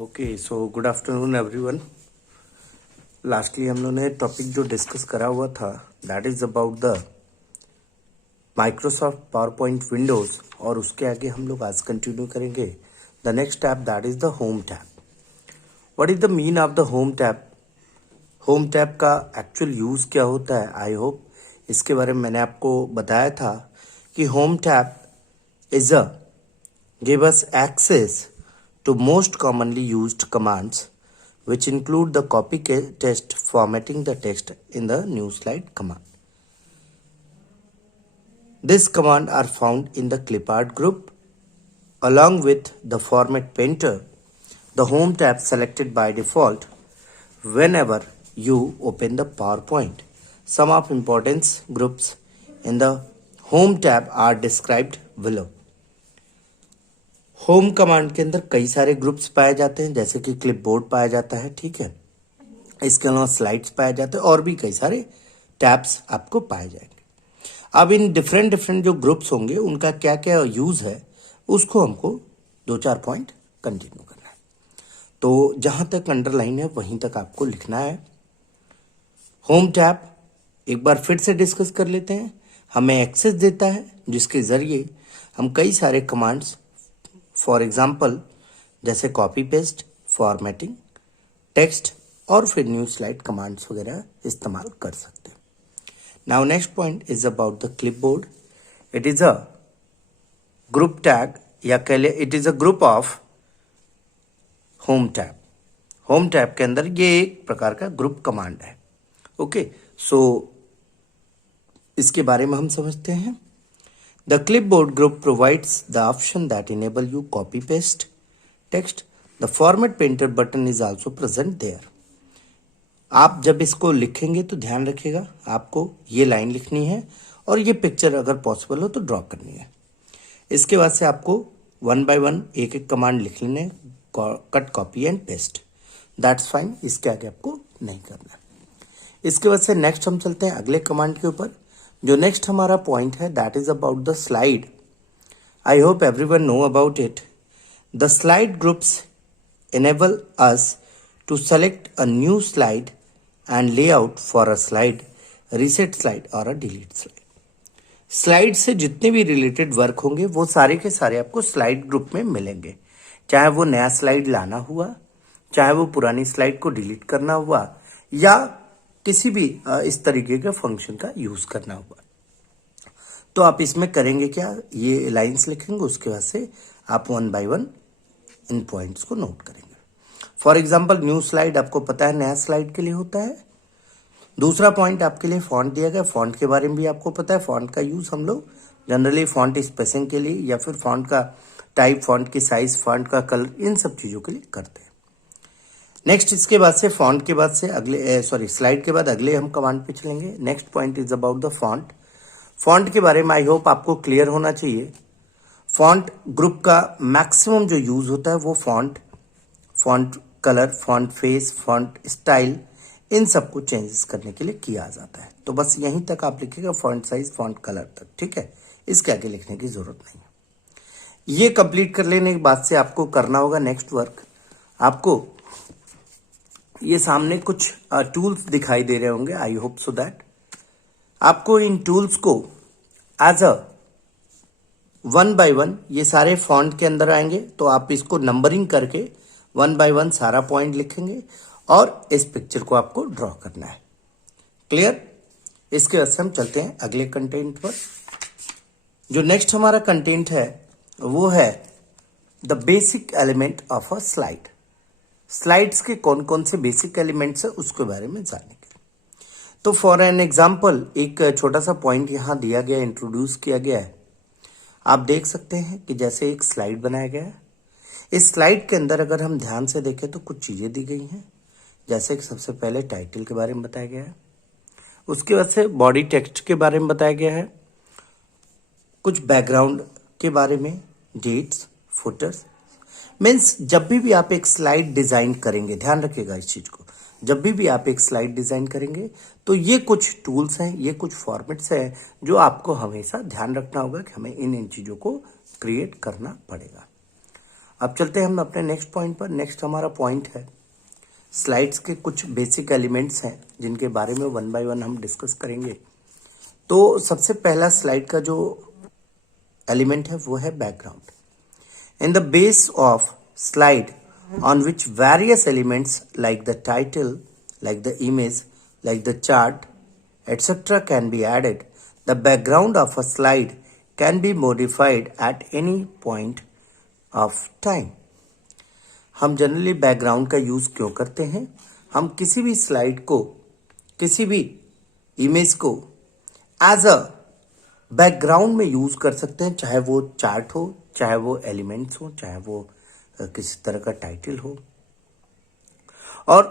Okay so good afternoon everyone. Lastly हम लोगों ने टॉपिक जो डिस्कस करा हुआ था that is about the Microsoft power point Windows, और उसके आगे हम लोग आज कंटिन्यू करेंगे the next tab that is the home tab. What is the mean of the home tab? Home tab का एक्चुअल यूज क्या होता है? आई होप इसके बारे में मैंने आपको बताया था कि home tab is a give us access to most commonly used commands, which include the copy test formatting the text in the new slide command. This command are found in the clipart group along with the format painter, the home tab selected by default whenever you open the PowerPoint. Some of importance groups in the home tab are described below. Home command के अंदर कई सारे groups पाए जाते हैं, जैसे कि clipboard पाया जाता है, ठीक है। इसके अलावा स्लाइड्स पाए जाते हैं और भी कई सारे टैब्स आपको पाए जाएंगे। अब इन डिफरेंट डिफरेंट जो ग्रुप्स होंगे उनका क्या क्या यूज है उसको हमको 2-4 पॉइंट कंटिन्यू करना है। तो जहां तक अंडरलाइन है वहीं तक आपको लिखना है। होम टैब एक बार फिर से डिस्कस कर लेते हैं। हमें एक्सेस देता है जिसके जरिए हम कई सारे कमांड्स, फॉर एग्जाम्पल जैसे कॉपी पेस्ट, फॉर्मेटिंग, टेक्स्ट और फिर न्यू स्लाइड कमांड्स वगैरह इस्तेमाल कर सकते हैं। Now next point is about the clipboard. It is a group tag या कह ले it is a group of home tab. Home tab के अंदर ये एक प्रकार का ग्रुप कमांड है। ओके सो इसके बारे में हम समझते हैं। The clipboard group provides the option that enable you copy paste text. The format painter button is also present there. आप जब इसको लिखेंगे तो ध्यान रखिएगा आपको ये लाइन लिखनी है और ये पिक्चर अगर पॉसिबल हो तो ड्रॉ करनी है। इसके बाद से आपको 1 by 1 एक एक कमांड लिख लेने, cut copy and paste, that's fine. इसके आगे आपको नहीं करना। इसके बाद से नेक्स्ट हम चलते हैं अगले कमांड के ऊपर। जो नेक्स्ट हमारा पॉइंट है that is about the slide. I hope everyone know about it. The slide groups enable us to select a new slide and layout for a slide, reset slide or a delete slide. Slide से जितने भी related work होंगे वो सारे के सारे आपको slide group में मिलेंगे, चाहे वो नया स्लाइड लाना हुआ, चाहे वो पुरानी स्लाइड को डिलीट करना हुआ, या किसी भी इस तरीके के फंक्शन का यूज करना हुआ। तो आप इसमें करेंगे क्या, ये लाइंस लिखेंगे, उसके बाद से आप 1 by 1 इन पॉइंट्स को नोट करेंगे। फॉर एग्जांपल न्यू स्लाइड आपको पता है नया स्लाइड के लिए होता है। दूसरा पॉइंट आपके लिए फॉन्ट दिया गया, फॉन्ट के बारे में भी आपको पता है। फॉन्ट का यूज हम लोग जनरली फॉन्ट स्पेसिंग के लिए या फिर फॉन्ट का टाइप, फॉन्ट की साइज, फॉन्ट का कलर, इन सब चीजों के लिए करते हैं। नेक्स्ट इसके बाद से फॉन्ट के बाद से अगले स्लाइड के बाद अगले हम कमांड पे चलेंगे। Next point is about the font. Font के बारे में आई होप आपको क्लियर होना चाहिए। फॉन्ट ग्रुप का मैक्सिमम जो यूज होता है वो font colour, font face, font style, इन सबको चेंजेस करने के लिए किया जाता है। तो बस यहीं तक आप लिखिएगा, फॉन्ट साइज, फॉन्ट कलर तक, ठीक है। इसके आगे लिखने की जरूरत नहीं है। ये कंप्लीट कर लेने के बाद से आपको करना होगा नेक्स्ट वर्क। आपको ये सामने कुछ टूल्स दिखाई दे रहे होंगे, आई होप सो दैट आपको इन टूल्स को एज अ 1 by 1 ये सारे फॉन्ट के अंदर आएंगे, तो आप इसको नंबरिंग करके 1 by 1 सारा पॉइंट लिखेंगे और इस पिक्चर को आपको ड्रॉ करना है। क्लियर? इसके बाद से हम चलते हैं अगले कंटेंट पर। जो नेक्स्ट हमारा कंटेंट है वो है the basic element of a slide. Slides के कौन कौन से बेसिक एलिमेंट्स है उसके बारे में जानने के लिए। तो फॉर एन एग्जाम्पल एक छोटा सा पॉइंट यहां दिया गया, इंट्रोड्यूस किया गया है। आप देख सकते हैं कि जैसे एक स्लाइड बनाया गया है। इस स्लाइड के अंदर अगर हम ध्यान से देखें तो कुछ चीजें दी गई हैं, जैसे कि सबसे पहले टाइटल के बारे में बताया गया है, उसके बाद से बॉडी टेक्स्ट के बारे में बताया गया है, कुछ बैकग्राउंड के बारे में, डेट्स, फुटर्स। मीन्स जब भी आप एक स्लाइड डिजाइन करेंगे, ध्यान रखिएगा इस चीज को, जब भी आप एक स्लाइड डिजाइन करेंगे तो ये कुछ टूल्स हैं, ये कुछ फॉर्मेट्स हैं जो आपको हमेशा ध्यान रखना होगा कि हमें इन चीजों को क्रिएट करना पड़ेगा। अब चलते हैं हम अपने नेक्स्ट पॉइंट पर। नेक्स्ट हमारा पॉइंट है स्लाइड्स के कुछ बेसिक एलिमेंट्स हैं जिनके बारे में वन बाय वन हम डिस्कस करेंगे। तो सबसे पहला स्लाइड का जो एलिमेंट है वो है background. In the base of slide on which various elements like the title, like the image, like the chart, etc. can be added. The background of a slide can be modified at any point of time. हम generally background का use क्यों करते हैं? हम किसी भी slide को, किसी भी इमेज को एज अ बैकग्राउंड में यूज कर सकते हैं, चाहे वो चार्ट हो, चाहे वो एलिमेंट्स हो, चाहे वो किसी तरह का टाइटल हो। और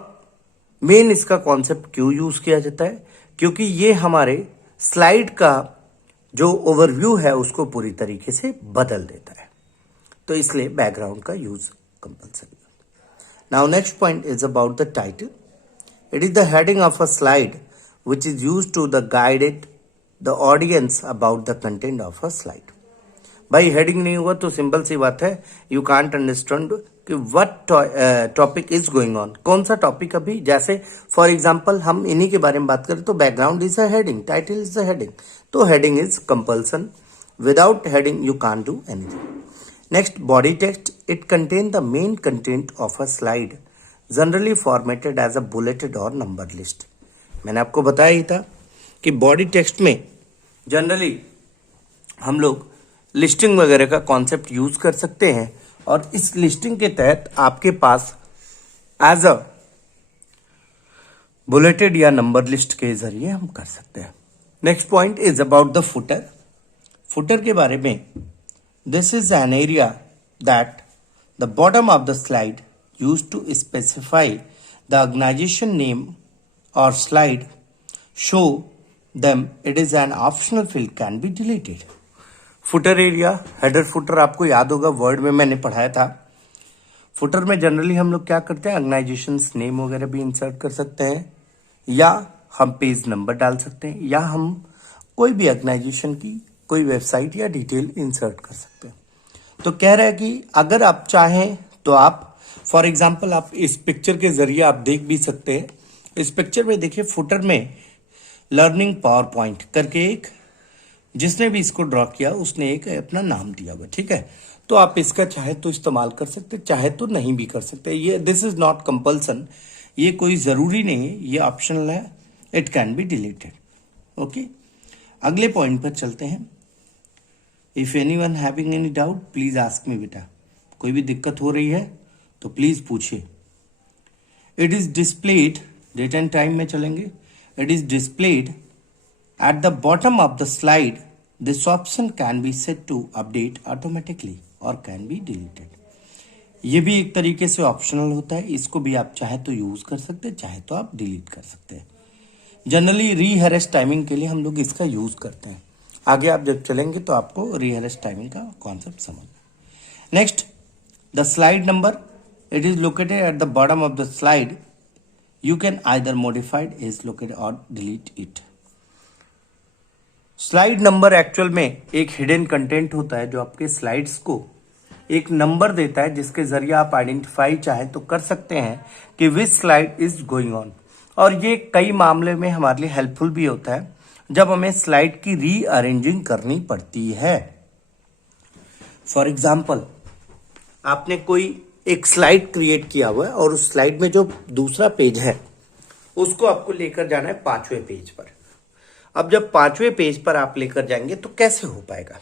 मेन इसका कॉन्सेप्ट क्यों यूज किया जाता है? क्योंकि ये हमारे स्लाइड का जो ओवरव्यू है उसको पूरी तरीके से बदल देता है, तो इसलिए बैकग्राउंड का use compulsory. Now next point is about the title. It is the heading of a slide which is use to the guided the audience about the content of a slide. भाई heading नहीं होगा तो simple सी बात है, you can't understand कि what topic is going on, कौन सा टॉपिक अभी। जैसे फॉर एग्जांपल हम इन्हीं के बारे में बात करें तो background is a heading, title is a heading, तो heading is compulsion. Without heading you can't do anything. Next body text. It contain the main content of a slide generally formatted as a bulleted or number list. मैंने आपको बताया ही था कि body text में generally हम लोग listing वगैरह का कॉन्सेप्ट यूज कर सकते हैं, और इस लिस्टिंग के तहत आपके पास एज अ बुलेटेड या नंबर लिस्ट के जरिए हम कर सकते हैं। Next point is about the footer. Footer के बारे में, this is an area that the bottom of the slide use to specify the organisation name or slide show them. It is an optional field, can be deleted. Footer area, header footer आपको याद होगा, word में मैंने पढ़ाया था। Footer में generally हम लोग क्या करते हैं, ऑर्गेनाइजेशन नेम वगैरह भी इंसर्ट कर सकते हैं, या हम पेज नंबर डाल सकते हैं, या हम कोई भी ऑर्गेनाइजेशन की कोई वेबसाइट या डिटेल इंसर्ट कर सकते हैं। तो कह रहा है कि अगर आप चाहें तो आप फॉर एग्जाम्पल आप इस पिक्चर के जरिए आप देख भी सकते हैं। इस पिक्चर में देखिए, फुटर में लर्निंग पावर पॉइंट करके एक, जिसने भी इसको ड्रॉ किया उसने एक अपना नाम दिया हुआ, ठीक है। तो आप इसका चाहे तो इस्तेमाल कर सकते, चाहे तो नहीं भी कर सकते। ये दिस इज नॉट कंपल्सन, ये कोई जरूरी नहीं है, ये ऑप्शनल है, it can be deleted. Okay, अगले पॉइंट पर चलते हैं। If anyone having any doubt please ask me. बेटा कोई भी दिक्कत हो रही है तो प्लीज पूछिए। It is displayed, date and time में चलेंगे। It is displayed at the bottom of the slide. This option can be set to update automatically or can be deleted. ये भी एक तरीके से ऑप्शनल होता है, इसको भी आप चाहे तो यूज कर सकते हैं, चाहे तो आप डिलीट कर सकते हैं। जनरली रीहरेस्ट टाइमिंग के लिए हम लोग इसका यूज करते हैं। आगे आप जब चलेंगे तो आपको रीहरेस्ट टाइमिंग का कॉन्सेप्ट समझ। Next, the slide number. It is located at the bottom of the slide. You can either modified is located or delete it. Slide number actual में एक हिडन कंटेंट होता है जो आपके स्लाइड्स को एक नंबर देता है, जिसके जरिए आप आइडेंटिफाई चाहे तो कर सकते हैं कि विच स्लाइड इज गोइंग ऑन। और ये कई मामले में हमारे लिए हेल्पफुल भी होता है जब हमें स्लाइड की रीअरेंजिंग करनी पड़ती है। फॉर एग्जाम्पल, आपने कोई एक स्लाइड क्रिएट किया हुआ है और उस स्लाइड में जो दूसरा पेज है उसको आपको लेकर जाना है 5वें पेज पर। अब जब 5वें पेज पर आप लेकर जाएंगे तो कैसे हो पाएगा?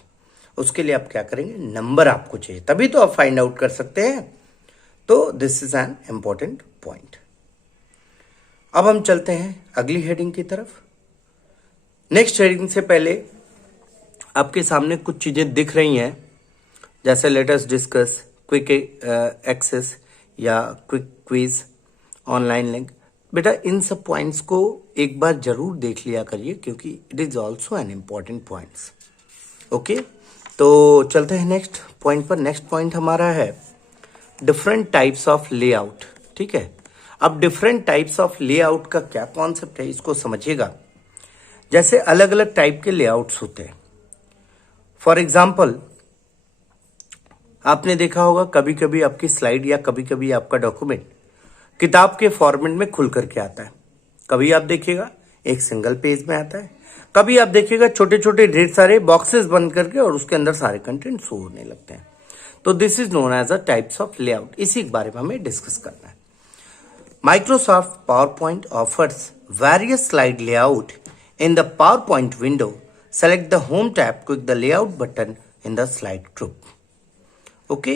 उसके लिए आप क्या करेंगे, नंबर आपको चाहिए, तभी तो आप फाइंड आउट कर सकते हैं। तो this is an important point. अब हम चलते हैं अगली हेडिंग की तरफ। नेक्स्ट हेडिंग से पहले आपके सामने कुछ चीजें दिख रही हैं, जैसे let us discuss, quick access या क्विक क्विज, ऑनलाइन लिंक। बेटा इन सब पॉइंट्स को एक बार जरूर देख लिया करिए, क्योंकि it is also an important points. Okay, तो चलते हैं नेक्स्ट पॉइंट पर। नेक्स्ट पॉइंट हमारा है डिफरेंट टाइप्स ऑफ लेआउट। ठीक है, अब डिफरेंट टाइप्स ऑफ लेआउट का क्या कॉन्सेप्ट है इसको समझिएगा। जैसे अलग अलग टाइप के लेआउट्स होते हैं। फॉर एग्जाम्पल, आपने देखा होगा कभी कभी आपकी स्लाइड या कभी कभी आपका डॉक्यूमेंट किताब के फॉर्मेट में खुल करके आता है। कभी आप देखिएगा एक सिंगल पेज में आता है, कभी आप देखिएगा छोटे छोटे ढेर सारे बॉक्सेस बन करके और उसके अंदर सारे कंटेंट शो होने लगते हैं। तो this is known as a types of layout. इसी के बारे में हमें डिस्कस करना है। Microsoft PowerPoint offers various slide layout. In the PowerPoint window, select the Home tab, click the Layout button in the slide group. Okay?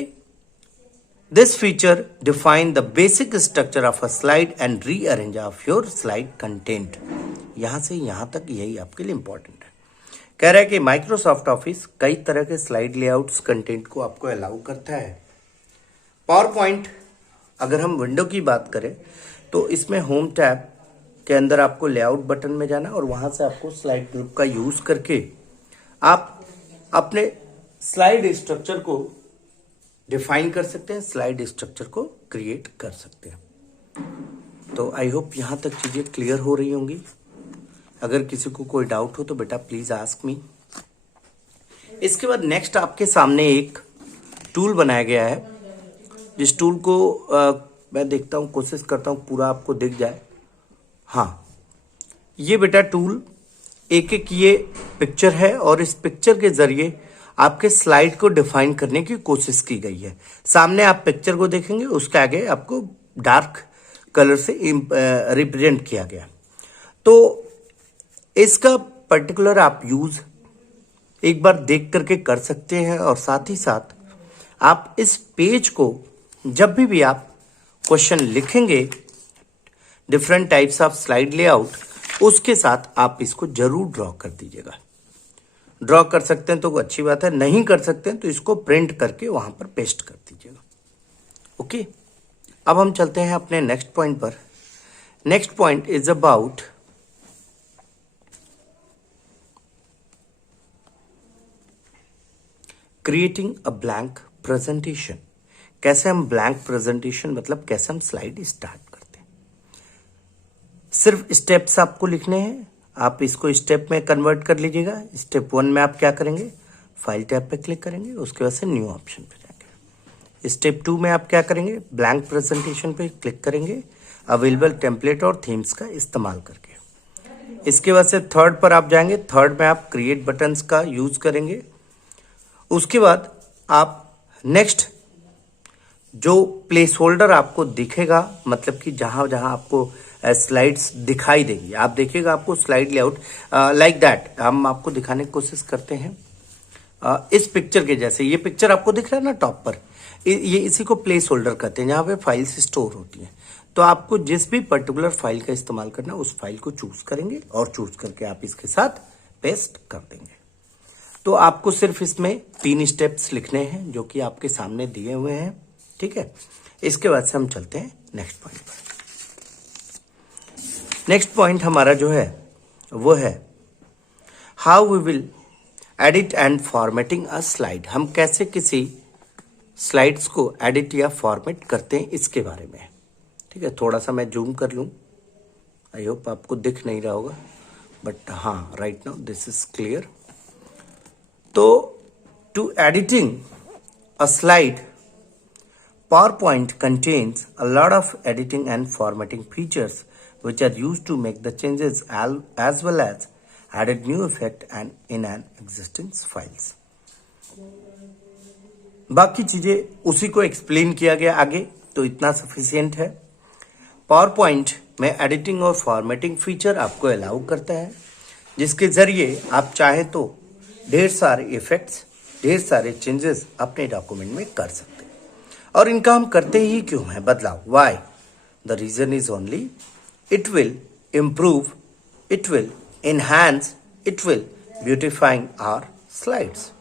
This feature defines the basic structure of a slide and rearrange of your slide content. यहाँ से यहाँ तक यही आपके लिए important है। कह रहा है कि माइक्रोसॉफ्ट ऑफिस कई तरह के स्लाइड लेआउट्स कंटेंट को आपको अलाउ करता है। पावरपॉइंट अगर हम विंडो की बात करें तो इसमें होम टैब के अंदर आपको लेआउट बटन में जाना और वहां से आपको स्लाइड ग्रुप का यूज करके आप अपने स्लाइड स्ट्रक्चर को डिफाइन कर सकते हैं, स्लाइड स्ट्रक्चर को क्रिएट कर सकते हैं। तो आई होप यहां तक चीजें क्लियर हो रही होंगी। अगर किसी को कोई डाउट हो तो बेटा प्लीज आस्क मी। इसके बाद नेक्स्ट आपके सामने एक टूल बनाया गया है, जिस टूल को मैं देखता हूँ, कोशिश करता हूँ पूरा आपको दिख जाए। हाँ, ये बेटा टूल एक एक ये पिक्चर है और इस पिक्चर के जरिए आपके स्लाइड को डिफाइन करने की कोशिश की गई है। सामने आप पिक्चर को देखेंगे, उसके आगे आपको डार्क कलर से रिप्रेजेंट किया गया। तो इसका पर्टिकुलर आप यूज एक बार देख करके कर सकते हैं और साथ ही साथ आप इस पेज को जब भी आप क्वेश्चन लिखेंगे different types of slide layout, उसके साथ आप इसको जरूर ड्रॉ कर दीजिएगा। ड्रॉ कर सकते हैं तो अच्छी बात है, नहीं कर सकते हैं तो इसको प्रिंट करके वहां पर पेस्ट कर दीजिएगा। ओके, अब हम चलते हैं अपने नेक्स्ट पॉइंट पर। Next point is about creating a blank presentation. कैसे हम ब्लैंक प्रेजेंटेशन मतलब कैसे हम स्लाइड स्टार्ट करते हैं। सिर्फ स्टेप्स आपको लिखने हैं, आप इसको स्टेप में कन्वर्ट कर लीजिएगा। स्टेप 1 में आप क्या करेंगे, फाइल टैब पे क्लिक करेंगे, उसके बाद से न्यू ऑप्शन पे जाएंगे। स्टेप 2 में आप क्या करेंगे, ब्लैंक प्रेजेंटेशन पे क्लिक करेंगे, अवेलेबल टेम्पलेट और थीम्स का इस्तेमाल करके। इसके बाद से थर्ड पर आप जाएंगे, थर्ड में आप क्रिएट बटन्स का यूज करेंगे। उसके बाद आप नेक्स्ट जो प्लेस होल्डर आपको दिखेगा, मतलब कि जहां जहां आपको स्लाइड्स दिखाई देंगी, आप देखिएगा आपको स्लाइड लेआउट लाइक दैट हम आपको दिखाने की कोशिश करते हैं। इस पिक्चर के जैसे ये पिक्चर आपको दिख रहा है ना टॉप पर, ये इसी को प्लेस होल्डर कहते हैं, जहां पे फाइल्स स्टोर होती हैं। तो आपको जिस भी पर्टिकुलर फाइल का इस्तेमाल करना है उस फाइल को चूज करेंगे और चूज करके आप इसके साथ पेस्ट कर देंगे। तो आपको सिर्फ इसमें 3 स्टेप्स लिखने हैं जो कि आपके सामने दिए हुए हैं। ठीक है, इसके बाद से हम चलते हैं नेक्स्ट पॉइंट पर। नेक्स्ट पॉइंट हमारा जो है वो है how we will edit and formatting a slide. हम कैसे किसी स्लाइड्स को एडिट या फॉर्मेट करते हैं इसके बारे में। ठीक है, थोड़ा सा मैं जूम कर लूं, आई होप आपको दिख नहीं रहा होगा, बट हाँ right now this is clear. तो to editing a slide, PowerPoint contains a lot of editing and formatting features which are used to make the changes as well as added new effect and in an existing files. बाकी चीजें उसी को explain किया गया आगे, तो इतना sufficient है। PowerPoint में एडिटिंग और फॉर्मेटिंग फीचर आपको अलाउ करता है, जिसके जरिए आप चाहे तो ढेर सारे इफेक्ट्स, ढेर सारे चेंजेस अपने डॉक्यूमेंट में कर सकते हैं। और इनका हम करते ही क्यों है बदलाव, why? The reason is only it will improve, it will enhance, it will beautifying our slides.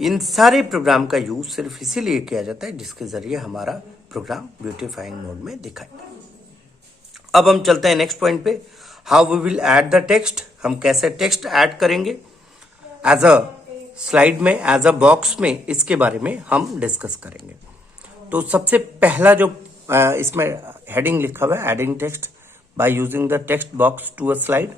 इन सारे प्रोग्राम का यूज सिर्फ इसीलिए किया जाता है जिसके जरिए हमारा प्रोग्राम ब्यूटिफाइंग मोड में दिखाई दे। अब हम चलते हैं नेक्स्ट पॉइंट पे, how we will add the text. हम कैसे टेक्स्ट ऐड करेंगे एज अ स्लाइड में, एज अ बॉक्स में, इसके बारे में हम डिस्कस करेंगे। तो सबसे पहला जो इसमें हेडिंग लिखा हुआ है, adding text by using the text box to a slide,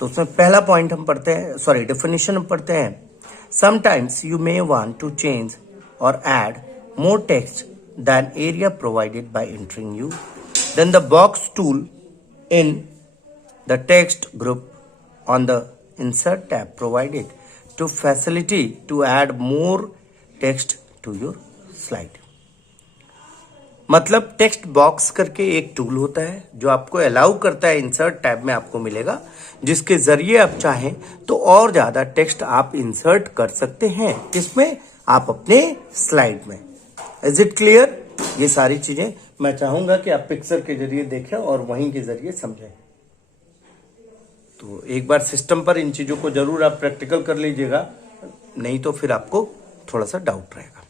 तो उसमें पहला पॉइंट हम पढ़ते हैं, सॉरी डेफिनेशन हम पढ़ते हैं। Sometimes you may want to change or add more text than area provided by entering you, then the box tool in the text group on the insert tab provided to facility to add more text to your slide. मतलब text box करके एक tool होता है जो आपको allow करता है, insert tab में आपको मिलेगा, जिसके जरिए आप चाहें तो और ज्यादा टेक्स्ट आप इंसर्ट कर सकते हैं। इसमें आप अपने स्लाइड में। Is it clear? ये सारी चीजें मैं चाहूंगा कि आप पिक्चर के जरिए देखें और वहीं के जरिए समझें। तो एक बार सिस्टम पर इन चीजों को जरूर आप प्रैक्टिकल कर लीजिएगा, नहीं तो फिर आपको थोड़ा सा डाउट रहेगा।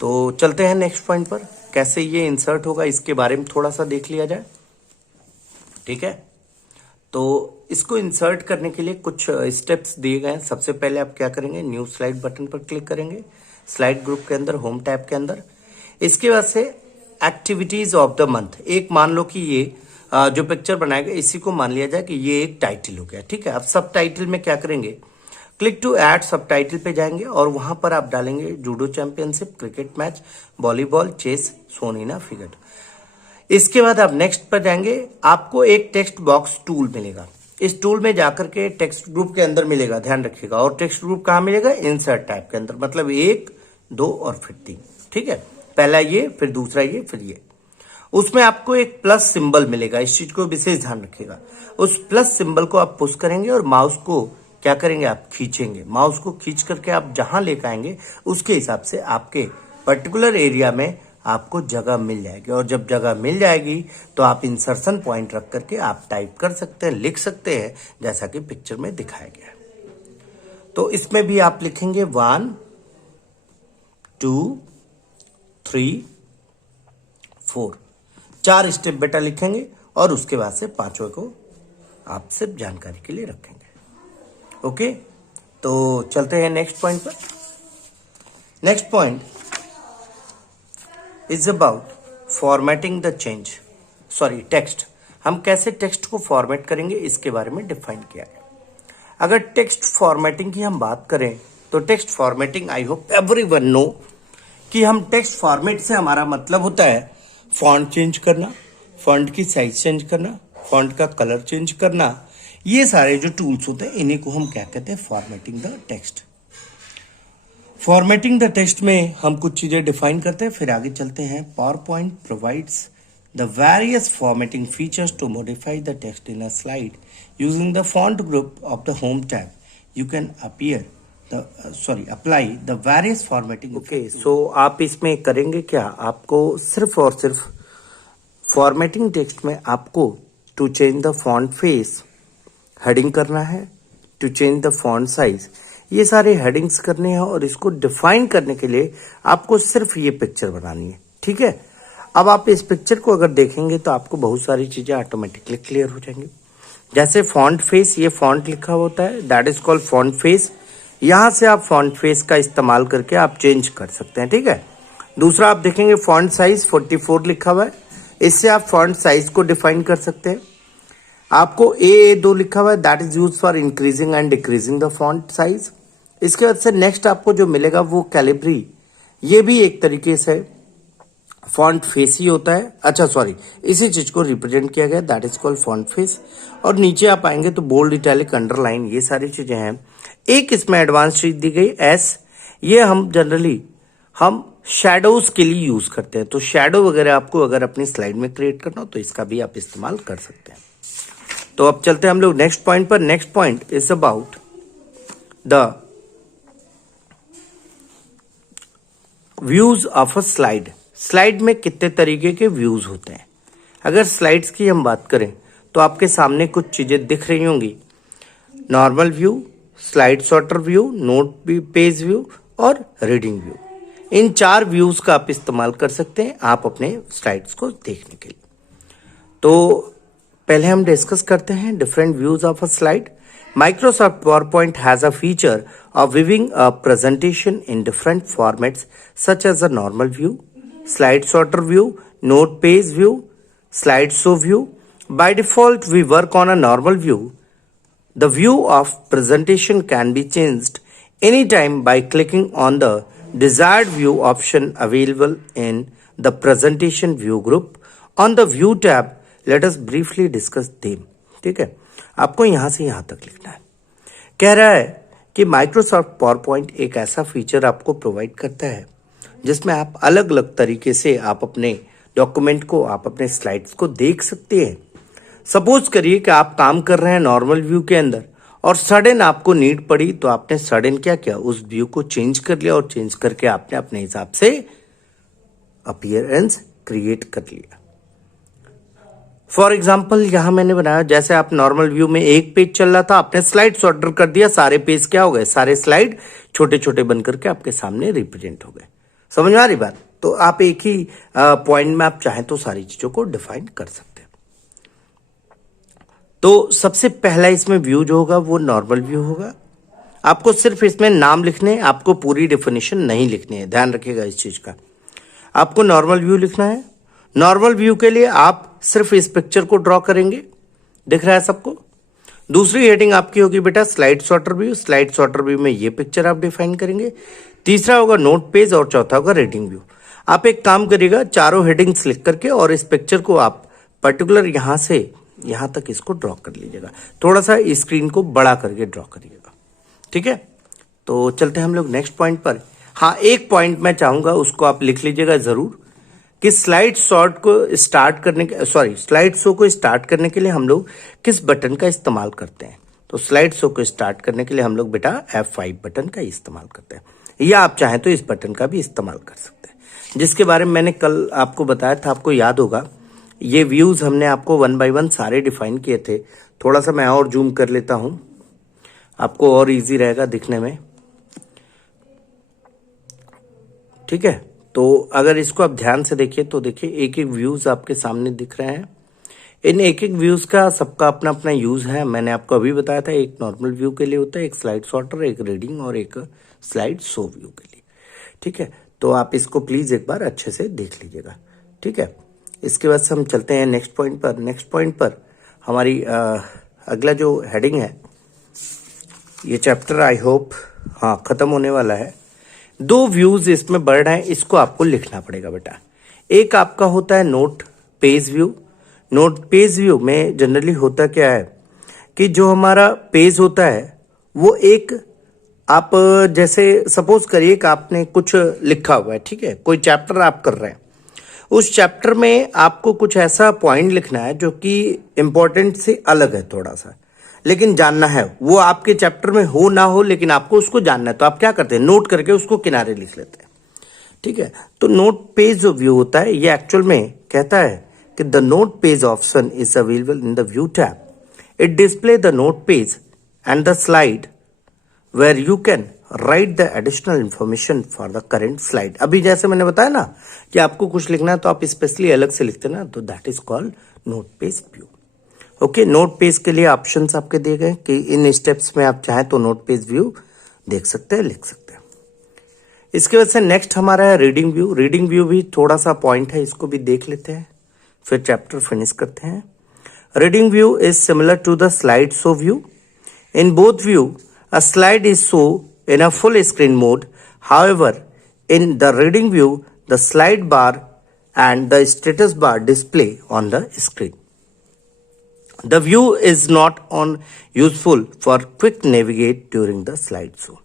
तो चलते हैं नेक्स्ट पॉइंट पर, कैसे ये इंसर्ट होगा इसके बारे में थोड़ा सा देख लिया जाए। ठीक है, तो इसको इंसर्ट करने के लिए कुछ स्टेप्स दिए गए हैं। सबसे पहले आप क्या करेंगे, न्यू स्लाइड बटन पर क्लिक करेंगे, स्लाइड ग्रुप के अंदर होम टैब के अंदर। इसके बाद से एक्टिविटीज ऑफ द मंथ, एक मान लो कि ये जो पिक्चर बनाएगा इसी को मान लिया जाए कि ये एक टाइटल हो गया। ठीक है, अब सब टाइटल में क्या करेंगे, click to add subtitle पे जाएंगे और वहां पर आप डालेंगे judo championship, cricket match, volleyball, chess, सोनीना, फिगर। इसके बाद आप नेक्स्ट पर जाएंगे, आपको एक टेक्स्ट बॉक्स टूल मिलेगा। इस टूल में जाकर के टेक्स्ट ग्रुप के अंदर मिलेगा, ध्यान रखिएगा। और टेक्स्ट ग्रुप कहाँ मिलेगा, इंसर्ट टैब के अंदर, मतलब 1, 2 और फिर 3। ठीक है, पहला ये, फिर दूसरा ये, फिर ये। उसमें आपको एक प्लस सिंबल मिलेगा, इस चीज को विशेष ध्यान रखिएगा। उस प्लस सिंबल को आप पुश करेंगे और माउस को क्या करेंगे, आप खींचेंगे। माउस को खींच करके आप जहां लेकर आएंगे उसके हिसाब से आपके पर्टिकुलर एरिया में आपको जगह मिल जाएगी। और जब जगह मिल जाएगी तो आप इंसर्शन पॉइंट रख करके आप टाइप कर सकते हैं, लिख सकते हैं, जैसा कि पिक्चर में दिखाया गया है। तो इसमें भी आप लिखेंगे 1, 2, 3, 4, 4 स्टेप बेटा लिखेंगे और उसके बाद से 5वें को आप सिर्फ जानकारी के लिए रखेंगे। ओके, तो चलते हैं नेक्स्ट पॉइंट पर। Next point is about formatting the change, sorry text. हम कैसे टेक्स्ट को फॉर्मेट करेंगे इसके बारे में डिफाइन किया है। अगर टेक्स्ट फॉर्मेटिंग की हम बात करें तो text formatting, I hope everyone know कि हम टेक्स्ट फॉर्मेट से हमारा मतलब होता है फॉन्ट चेंज करना, फॉन्ट की साइज चेंज करना, फॉन्ट का कलर चेंज करना। ये सारे जो टूल्स होते हैं इन्हीं को हम क्या कहते हैं, formatting the text. Formatting the text में हम कुछ चीजें डिफाइन करते हैं, फिर आगे चलते हैं। PowerPoint provides the various formatting features to modify the text in a slide using the font group of the home tab. You can apply the various formatting. Okay, so आप इसमें करेंगे क्या, आपको सिर्फ और सिर्फ फॉर्मेटिंग टेक्स्ट में आपको to change the font face heading करना है, to change the font size, ये सारे हेडिंग्स करने हैं। और इसको डिफाइन करने के लिए आपको सिर्फ ये पिक्चर बनानी है। ठीक है, अब आप इस पिक्चर को अगर देखेंगे तो आपको बहुत सारी चीजें ऑटोमेटिकली क्लियर हो जाएंगी। जैसे फॉन्ट फेस, ये फॉन्ट लिखा होता है, that is called font face. यहां से आप फॉन्ट फेस का इस्तेमाल करके आप चेंज कर सकते हैं। ठीक है, दूसरा आप देखेंगे फॉन्ट साइज 44 लिखा हुआ है, इससे आप फॉन्ट साइज को डिफाइन कर सकते हैं। आपको A2 लिखा हुआ है, that is use for increasing and decreasing the font size. इसके बाद से नेक्स्ट आपको जो मिलेगा वो कैलिब्री, ये भी एक तरीके से फॉन्ट फेस ही होता है। अच्छा सॉरी, इसी चीज को रिप्रेजेंट किया गया, that is called font face. और नीचे आप आएंगे तो बोल्ड, इटैलिक, अंडरलाइन, ये सारी चीजें हैं। एक इसमें एडवांस चीज दी गई S, ये हम जनरली हम शैडोज के लिए यूज करते हैं। तो शैडो वगैरह आपको अगर अपनी स्लाइड में क्रिएट करना हो तो इसका भी आप इस्तेमाल कर सकते हैं। तो अब चलते हैं हम लोग नेक्स्ट पॉइंट पर। Next point is about the views of a slide. Slide में कितने तरीके के व्यूज होते हैं। अगर स्लाइड्स की हम बात करें तो आपके सामने कुछ चीजें दिख रही होंगी, normal view, slide sorter view, note page view और रीडिंग व्यू। इन 4 व्यूज का आप इस्तेमाल कर सकते हैं आप अपने स्लाइड्स को देखने के लिए। तो पहले हम डिस्कस करते हैं different views of a slide. Microsoft PowerPoint has a feature of viewing a presentation in different formats such as a normal view, slide sorter view, note page view, slideshow view. By default, we work on a normal view. The view of presentation can be changed anytime by clicking on the desired view option available in the presentation view group. On the view tab, let us briefly discuss them. ठीक है, आपको यहां से यहां तक लिखना है। कह रहा है कि माइक्रोसॉफ्ट पावरपॉइंट एक ऐसा फीचर आपको प्रोवाइड करता है जिसमें आप अलग अलग तरीके से आप अपने डॉक्यूमेंट को, आप अपने स्लाइड्स को देख सकते हैं। सपोज करिए कि आप काम कर रहे हैं नॉर्मल व्यू के अंदर और सडन आपको नीड पड़ी, तो आपने सडन क्या किया, उस व्यू को चेंज कर लिया और चेंज करके आपने अपने हिसाब से अपीयरेंस क्रिएट कर लिया। फॉर एग्जाम्पल यहां मैंने बनाया, जैसे आप नॉर्मल व्यू में एक पेज चल रहा था, आपने स्लाइड ऑर्डर कर दिया, सारे पेज क्या हो गए, सारे स्लाइड छोटे छोटे बन करके आपके सामने रिप्रेजेंट हो गए। समझ में आ रही बात? तो आप एक ही पॉइंट में आप चाहें तो सारी चीजों को डिफाइन कर सकते हैं। तो सबसे पहला इसमें व्यू जो होगा वो नॉर्मल व्यू होगा। आपको सिर्फ इसमें नाम लिखने हैं, आपको पूरी डेफिनेशन नहीं लिखनी है, ध्यान रखिएगा इस चीज का। आपको नॉर्मल व्यू लिखना है। नॉर्मल व्यू के लिए आप सिर्फ इस पिक्चर को ड्रॉ करेंगे, दिख रहा है सबको। दूसरी हेडिंग आपकी होगी बेटा slide sorter view. Slide sorter view में ये पिक्चर आप डिफाइन करेंगे। तीसरा होगा नोट पेज और चौथा होगा रीडिंग व्यू। आप एक काम करिएगा, चारों हेडिंग्स लिख करके और इस पिक्चर को आप पर्टिकुलर यहां से यहां तक इसको ड्रॉ कर लीजिएगा। थोड़ा सा स्क्रीन को बड़ा करके ड्रॉ करिएगा, ठीक है। तो चलते हैं हम लोग नेक्स्ट पॉइंट पर। हाँ, एक पॉइंट मैं चाहूंगा उसको आप लिख लीजिएगा जरूर कि स्लाइड शो को स्टार्ट करने के लिए हम लोग किस बटन का इस्तेमाल करते हैं। तो स्लाइड शो को स्टार्ट करने के लिए हम लोग बेटा F5 बटन का इस्तेमाल करते हैं, या आप चाहें तो इस बटन का भी इस्तेमाल कर सकते हैं, जिसके बारे में मैंने कल आपको बताया था। आपको याद होगा ये व्यूज हमने आपको 1 बाय 1 सारे डिफाइन किए थे। थोड़ा सा मैं और जूम कर लेता हूं, आपको और इजी रहेगा दिखने में, ठीक है। तो अगर इसको आप ध्यान से देखिए तो देखिए एक एक व्यूज आपके सामने दिख रहे हैं। इन एक एक व्यूज का सबका अपना अपना यूज है। मैंने आपको अभी बताया था, एक नॉर्मल व्यू के लिए होता है, एक स्लाइड सॉर्टर, एक रीडिंग और एक स्लाइड शो व्यू के लिए, ठीक है। तो आप इसको प्लीज एक बार अच्छे से देख लीजिएगा, ठीक है। इसके बाद से हम चलते हैं नेक्स्ट पॉइंट पर। नेक्स्ट पॉइंट पर हमारी अगला जो हेडिंग है, ये चैप्टर आई होप हाँ खत्म होने वाला है। 2 व्यूज इसमें बढ़ रहे हैं, इसको आपको लिखना पड़ेगा बेटा। एक आपका होता है note page view. Note page view में जनरली होता क्या है कि जो हमारा पेज होता है वो एक, आप जैसे सपोज करिए कि आपने कुछ लिखा हुआ है, ठीक है, कोई चैप्टर आप कर रहे हैं। उस चैप्टर में आपको कुछ ऐसा पॉइंट लिखना है जो कि इंपॉर्टेंट से अलग है थोड़ा सा, लेकिन जानना है, वो आपके चैप्टर में हो ना हो लेकिन आपको उसको जानना है। तो आप क्या करते हैं, नोट करके उसको किनारे लिख लेते हैं, ठीक है। तो नोट पेज जो व्यू होता है ये एक्चुअल में कहता है कि the note page option is available in the view tab. It display the note page and the slide where you can write the additional information for the current slide. अभी जैसे मैंने बताया ना कि आपको कुछ लिखना है तो आप स्पेशली अलग से लिखते हैं ना, तो that is called note page view. Okay, note page के लिए ऑप्शंस आपके दिए गए कि इन स्टेप्स में आप चाहें तो नोट पेज व्यू देख सकते हैं, लिख सकते हैं। इसके वजह से नेक्स्ट हमारा है रीडिंग व्यू। रीडिंग व्यू भी थोड़ा सा पॉइंट है, इसको भी देख लेते हैं फिर चैप्टर फिनिश करते हैं। Reading view is similar to the slide show view. In both view a slide is shown in a full screen mode. However, in the reading view, the slide bar and the status bar display on the screen. The view is not on useful for quick navigate during the slide show.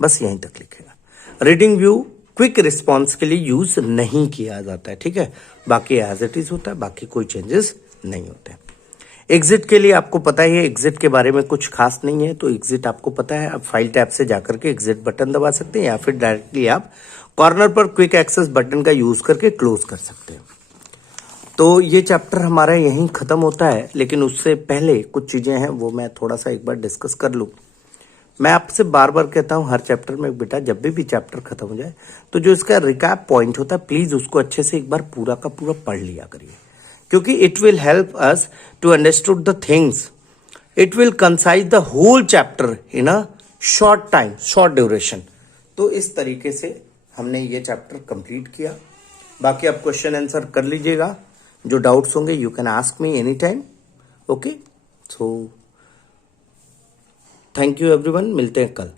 बस यहीं तक लिखेगा। Reading view quick response के लिए use नहीं किया जाता है, ठीक है। बाकी एज इट इज होता है, बाकी कोई चेंजेस नहीं होते। एग्जिट के लिए आपको पता ही है, एग्जिट के बारे में कुछ खास नहीं है, तो एग्जिट आपको पता है। आप फाइल टैब से जाकर के एग्जिट बटन दबा सकते हैं या फिर डायरेक्टली आप कॉर्नर पर क्विक एक्सेस बटन का यूज करके क्लोज कर सकते हैं। तो ये चैप्टर हमारा यहीं खत्म होता है, लेकिन उससे पहले कुछ चीजें हैं वो मैं थोड़ा सा एक बार डिस्कस कर लूं। मैं आपसे बार बार कहता हूं हर चैप्टर में बेटा, जब भी चैप्टर खत्म हो जाए तो जो इसका रिकैप पॉइंट होता है प्लीज उसको अच्छे से एक बार पूरा का पूरा पढ़ लिया करिए, क्योंकि it will help us to understood the things. It will concise the whole chapter in a short time, short duration. तो इस तरीके से हमने ये चैप्टर कंप्लीट किया। बाकी आप क्वेश्चन आंसर कर लीजिएगा, जो डाउट्स होंगे you can ask me any time. Okay, so thank you everyone, मिलते हैं कल।